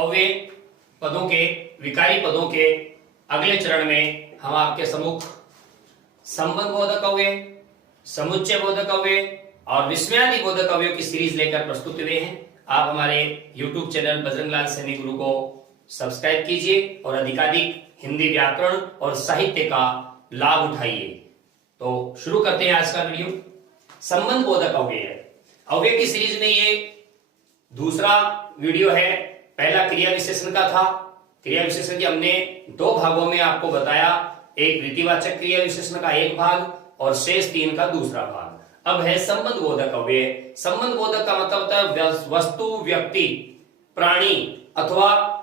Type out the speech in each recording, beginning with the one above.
अव्यय पदों के, विकारी पदों के अगले चरण में हम आपके सम्मुख संबंध बोधक अव्यय, समुच्चय बोधक अव्यय और विस्मयादि बोधक अव्ययों की सीरीज लेकर प्रस्तुत हुए हैं। आप हमारे YouTube चैनल बजरंगलाल सैनी गुरु को सब्सक्राइब कीजिए और अधिकाधिक हिंदी व्याकरण और साहित्य का लाभ उठाइए। तो शुरू करते हैं आज का वीडियो। संबंध बोधक अव्यय, अव्यय की सीरीज में ये दूसरा वीडियो है। पहला क्रिया विशेषण का था। क्रिया विशेषण के हमने दो भागों में आपको बताया, एक वृत्तिवाचक क्रिया विशेषण का एक भाग और शेष 3 का दूसरा भाग। अब है संबंध बोधक अव्यय। संबंध बोधक का मतलब होता है वस्तु, व्यक्ति, प्राणी अथवा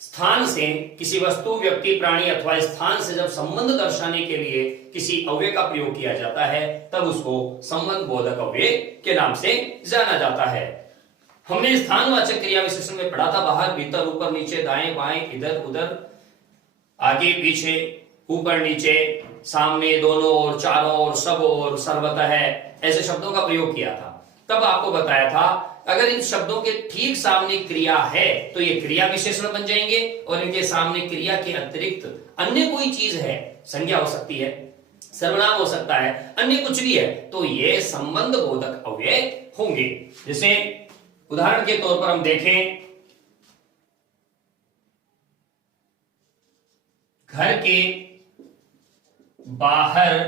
स्थान से, किसी वस्तु, व्यक्ति, प्राणी अथवा स्थान से जब संबंध दर्शाने के लिए किसी अव्यय का प्रयोग किया जाता है तब उसको संबंध बोधक अव्यय के नाम से जाना जाता है। हमने स्थानवाचक क्रिया विशेषण में पढ़ा था, बाहर, भीतर, ऊपर, नीचे, दाएं बाएं, इधर उधर, आगे पीछे, ऊपर नीचे, सामने, दोनों ओर, चारों ओर, सब ओर, सर्वतः है, ऐसे शब्दों का प्रयोग किया था। तब आपको बताया था अगर इन शब्दों के ठीक सामने क्रिया है तो ये क्रिया विशेषण बन जाएंगे, और इनके सामने क्रिया के अतिरिक्त अन्य कोई चीज है, संज्ञा हो सकती है, सर्वनाम हो सकता है, अन्य कुछ भी है, तो ये संबंध बोधक अव्यय होंगे। जैसे उदाहरण के तौर पर हम देखें, घर के बाहर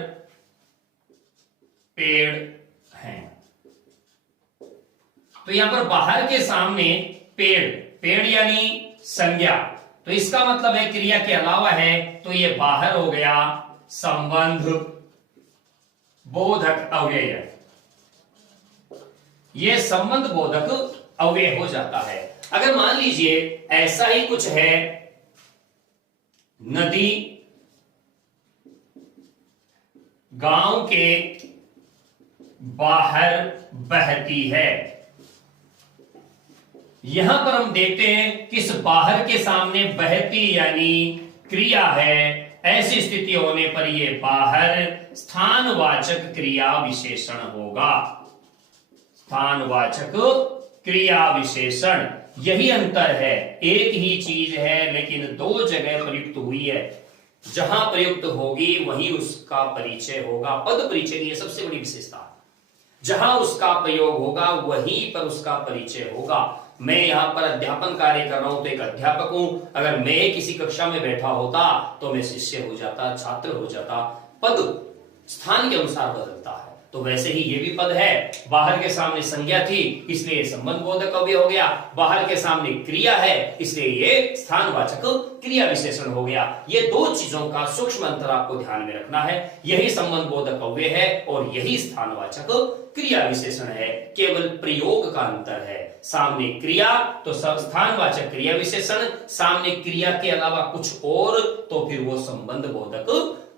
पेड़ हैं, तो यहां पर बाहर के सामने पेड़, पेड़ यानी संज्ञा, तो इसका मतलब है क्रिया के अलावा है, तो ये बाहर हो गया संबंध बोधक अव्यय। ये संबंध बोधक अव्यय हो जाता है। अगर मान लीजिए ऐसा ही कुछ है, नदी गांव के बाहर बहती है, यहां पर हम देखते हैं कि इस बाहर के सामने बहती यानी क्रिया है। ऐसी स्थिति होने पर यह बाहर स्थानवाचक क्रिया विशेषण होगा। स्थानवाचक क्रिया विशेषण, यही अंतर है। एक ही चीज है लेकिन दो जगह प्रयुक्त हुई है। जहां प्रयुक्त होगी वहीं उसका परिचय होगा। पद परिचय की सबसे बड़ी विशेषता, जहां उसका प्रयोग होगा वहीं पर उसका परिचय होगा। मैं यहां पर अध्यापन कार्य कर रहा हूं तो एक अध्यापक हूं, अगर मैं किसी कक्षा में बैठा होता तो मैं शिष्य हो जाता, छात्र हो जाता। पद स्थान के अनुसार बदलता है, तो वैसे ही ये भी पद है। बाहर के सामने संज्ञा थी इसलिए संबंध बोधक अव्यय हो गया, बाहर के सामने क्रिया है इसलिए ये स्थानवाचक क्रिया विशेषण हो गया। ये दो चीजों का सूक्ष्म अंतर आपको ध्यान में रखना है। यही संबंध बोधक अव्यय है और यही स्थानवाचक क्रिया विशेषण है, केवल प्रयोग का अंतर है। सामने क्रिया तो स्थानवाचक क्रिया विशेषण, सामने क्रिया के अलावा कुछ और तो फिर वो संबंध बोधक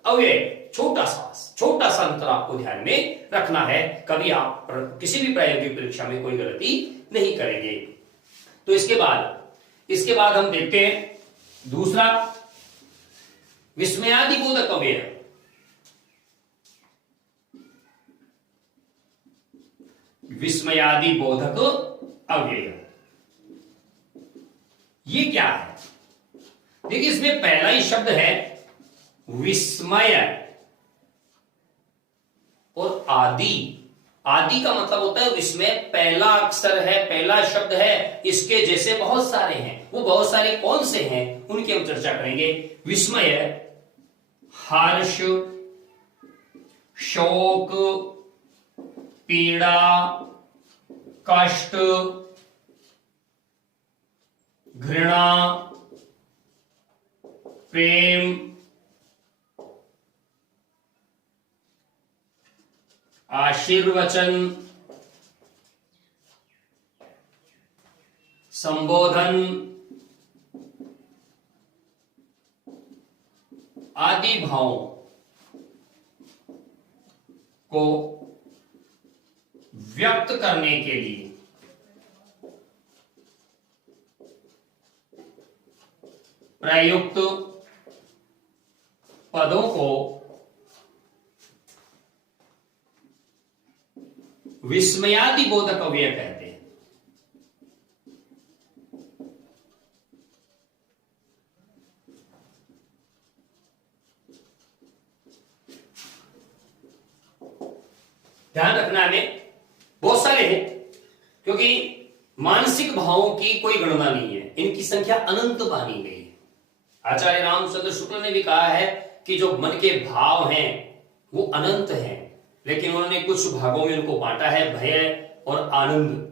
अव्यय। छोटा सा अंतर आपको ध्यान में रखना है, कभी आप किसी भी प्रायोगिक परीक्षा में कोई गलती नहीं करेंगे। तो इसके बाद हम देखते हैं दूसरा विस्मयादि बोधक अव्यय। विस्मयादि बोधक अव्यय ये क्या है? देखिए इसमें पहला ही शब्द है विस्मय और आदि। आदि का मतलब होता है विस्मय, पहला अक्षर है, पहला शब्द है। इसके जैसे बहुत सारे हैं, वो बहुत सारे कौन से हैं उनकी हम चर्चा करेंगे। विस्मय, हर्ष, शोक, पीड़ा, कष्ट, घृणा, प्रेम, आशीर्वचन, संबोधन आदि भावों को व्यक्त करने के लिए प्रयुक्त पदों को विस्मयादि बोधक अव्यय कहते हैं। ध्यान रखना हमें, बहुत सारे हैं, क्योंकि मानसिक भावों की कोई गणना नहीं है, इनकी संख्या अनंत मानी गई है। आचार्य रामचंद्र शुक्ल ने भी कहा है कि जो मन के भाव हैं वो अनंत हैं, लेकिन उन्होंने कुछ भागों में उनको बांटा है, भय और आनंद,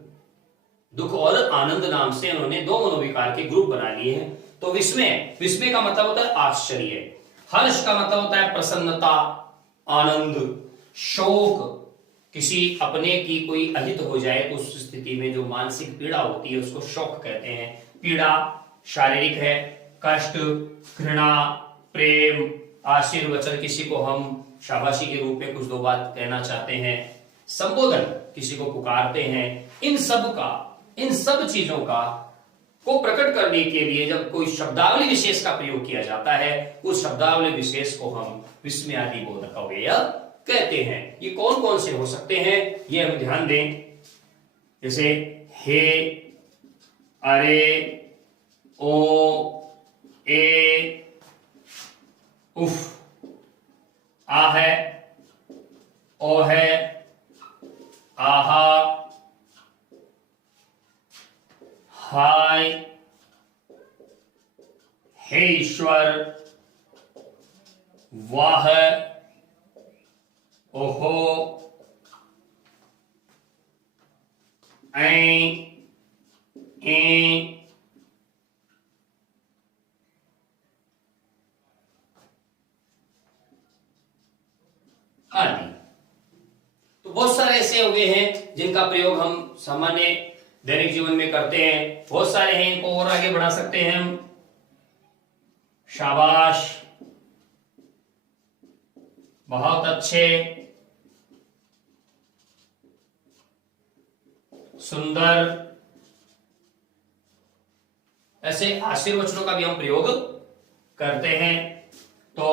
दुख और आनंद नाम से उन्होंने दो मनोविकार के ग्रुप बना लिए हैं। तो विस्मय, विस्मय का मतलब होता है आश्चर्य, हर्ष का मतलब होता है प्रसन्नता, आनंद, शोक, किसी अपने की कोई अहित हो जाए उस स्थिति में जो मानसिक पीड़ा होती है उसको शोक कहते हैं। पीड़ा शारीरिक है, कष्ट, घृणा, प्रेम, आशीर्वचन, किसी को हम शाबाशी के रूप में कुछ दो बात कहना चाहते हैं, संबोधन, किसी को पुकारते हैं, इन सब चीजों का को प्रकट करने के लिए जब कोई शब्दावली विशेष का प्रयोग किया जाता है, उस शब्दावली विशेष को हम विस्मयादि बोधक अव्यय कहते हैं। ये कौन कौन से हो सकते हैं ये हम ध्यान दें, जैसे हे, अरे, ओ, ए, उफ, आ है, ओ है, आहा, हाय, हे ईश्वर, वाह, ओहो, ऐ, आदि। तो बहुत सारे ऐसे हुए हैं जिनका प्रयोग हम सामान्य दैनिक जीवन में करते हैं, बहुत सारे हैं, इनको और आगे बढ़ा सकते हैं हम। शाबाश, बहुत अच्छे, सुंदर, ऐसे आशीर्वचनों का भी हम प्रयोग करते हैं। तो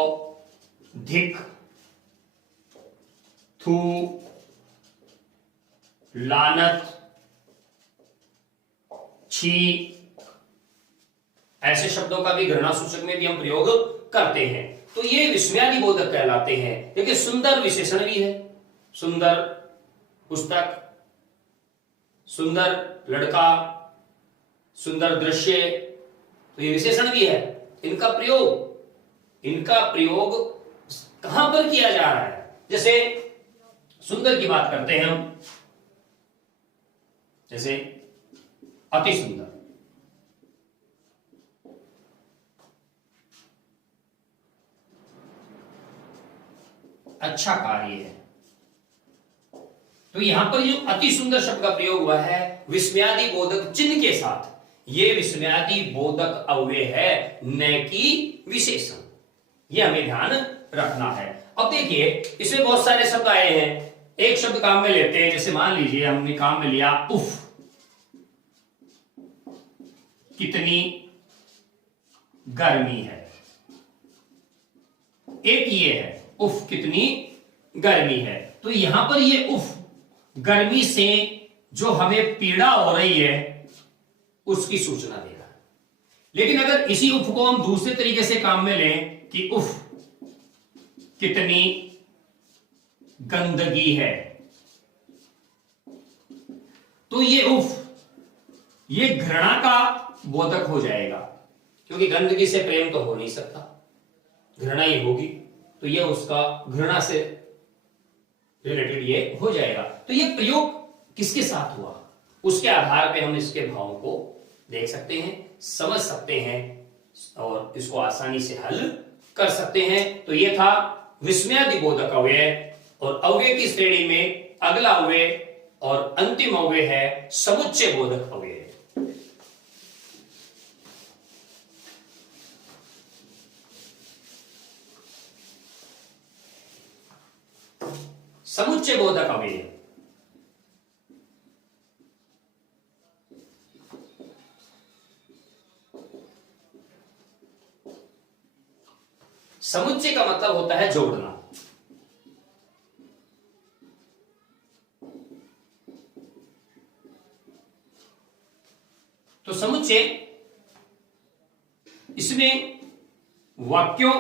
धिक, थू, लानत, छी, ऐसे शब्दों का भी घृणा सूचक में भी हम प्रयोग करते हैं। तो ये विस्मयादि बोधक कहलाते हैं। देखिए सुंदर विशेषण भी है, सुंदर पुस्तक, सुंदर लड़का, सुंदर दृश्य, तो ये विशेषण भी है। इनका प्रयोग कहां पर किया जा रहा है? जैसे सुंदर की बात करते हैं हम, जैसे अति सुंदर, अच्छा कार्य है। तो यहां पर जो अति सुंदर शब्द का प्रयोग हुआ है विस्मयादि बोधक चिन्ह के साथ, ये विस्मयादि बोधक अव्यय है, न कि विशेषण। ये हमें ध्यान रखना है। अब देखिए इसमें बहुत सारे शब्द आए हैं, एक शब्द काम में लेते हैं। जैसे मान लीजिए हमने काम में लिया उफ, कितनी गर्मी है, एक ये है उफ कितनी गर्मी है। तो यहां पर ये उफ गर्मी से जो हमें पीड़ा हो रही है उसकी सूचना देगा। लेकिन अगर इसी उफ को हम दूसरे तरीके से काम में लें कि उफ कितनी गंदगी है, तो ये उफ ये घृणा का बोधक हो जाएगा, क्योंकि गंदगी से प्रेम तो हो नहीं सकता, घृणा ही होगी। तो ये उसका घृणा से रिलेटेड ये हो जाएगा। तो ये प्रयोग किसके साथ हुआ उसके आधार पे हम इसके भावों को देख सकते हैं, समझ सकते हैं और इसको आसानी से हल कर सकते हैं। तो ये था विस्मयादि बोधक अव्यय, और अव्यय की श्रेणी में अगला अव्यय और अंतिम अव्यय है समुच्चय बोधक अव्यय। समुच्चय बोधक अव्यय समुच्चय का मतलब होता है जोड़ना। तो समुच्चय इसमें वाक्यों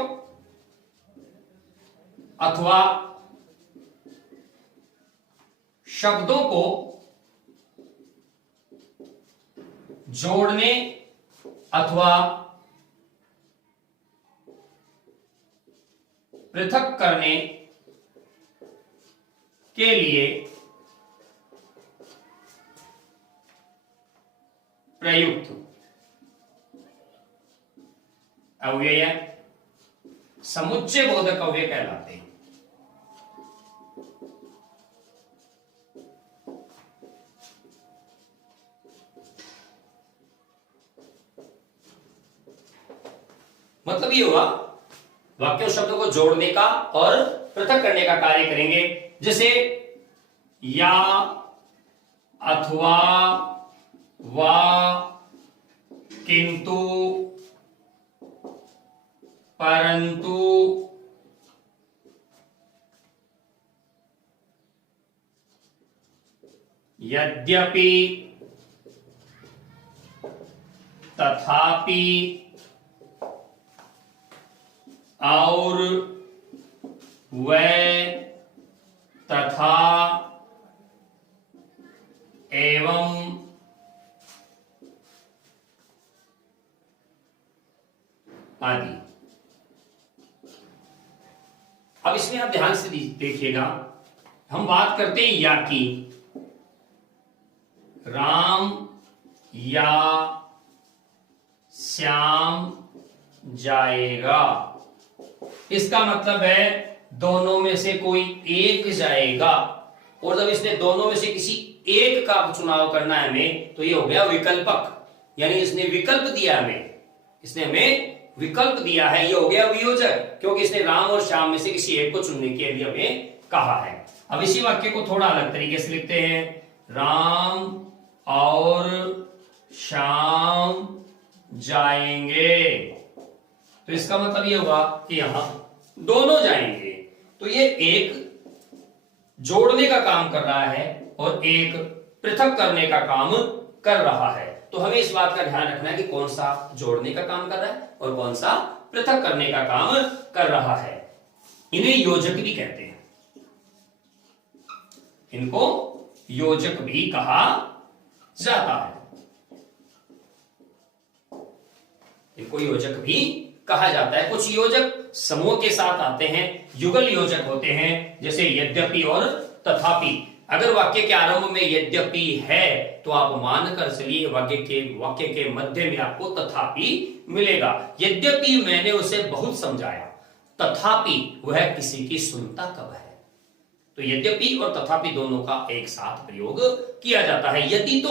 अथवा शब्दों को जोड़ने अथवा पृथक करने के लिए प्रयुक्त अव्यय समुच्चय बोधक अव्यय कहलाते हैं। मतलब ये हुआ वाक्यों शब्दों को जोड़ने का और पृथक करने का कार्य करेंगे, जैसे या, अथवा, वा, किंतु, परंतु, यद्यपि, तथापि, और, वै, तथा, एवं, आदि। अब इसमें आप ध्यान से देखिएगा, हम बात करते हैं या की। राम या श्याम जाएगा, इसका मतलब है दोनों में से कोई एक जाएगा। और जब इसने दोनों में से किसी एक का चुनाव करना है हमें, तो ये हो गया विकल्पक, यानी इसने विकल्प दिया हमें, इसने हमें विकल्प दिया है, ये हो गया वियोजक, क्योंकि इसने राम और श्याम में से किसी एक को चुनने के लिए हमें कहा है। अब इसी वाक्य को थोड़ा अलग तरीके से लिखते हैं, राम और श्याम जाएंगे। तो इसका मतलब ये हुआ कि यहां दोनों जाएंगे, तो ये एक जोड़ने का काम कर रहा है और एक पृथक करने का काम कर रहा है। तो हमें इस बात का ध्यान रखना है कि कौन सा जोड़ने का काम कर रहा है और कौन सा पृथक करने का काम कर रहा है। इन्हें योजक भी कहते हैं, इनको योजक भी कहा जाता है, इनको योजक भी कहा जाता है। कुछ योजक समूह के साथ आते हैं, युगल योजक होते हैं, जैसे यद्यपि और तथापि। अगर वाक्य के आरंभ में यद्यपि है तो आप मानकर चलिए वाक्य के मध्य में आपको तथापि मिलेगा। यद्यपि मैंने उसे बहुत समझाया, तथापि वह किसी की सुनता कब है। तो यद्यपि और तथापि दोनों का एक साथ प्रयोग किया जाता है। यदि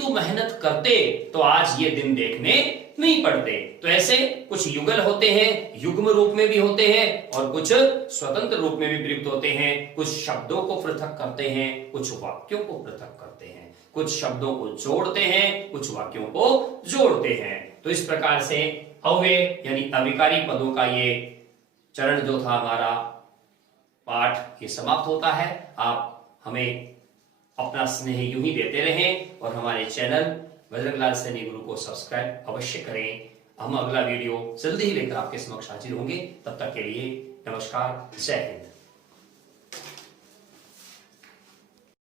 तो मेहनत करते तो आज ये दिन देखने नहीं पड़ते। तो ऐसे कुछ युगल होते हैं, युग्म रूप में भी होते हैं और कुछ स्वतंत्र रूप में भी प्रयुक्त होते हैं। कुछ शब्दों को पृथक करते हैं, कुछ वाक्यों को पृथक करते हैं, कुछ शब्दों को जोड़ते हैं, कुछ वाक्यों को जोड़ते हैं। तो इस प्रकार से अव्यय यानी अविकारी पदों का ये चरण जो था हमारा पाठ, ये समाप्त होता है। आप हमें अपना स्नेह यूं ही देते रहें और हमारे चैनल बजरंगलाल सैनी गुरु को सब्सक्राइब अवश्य करें। हम अगला वीडियो जल्दी ही लेकर आपके समक्ष हाजिर होंगे। तब तक के लिए नमस्कार, जय हिंद।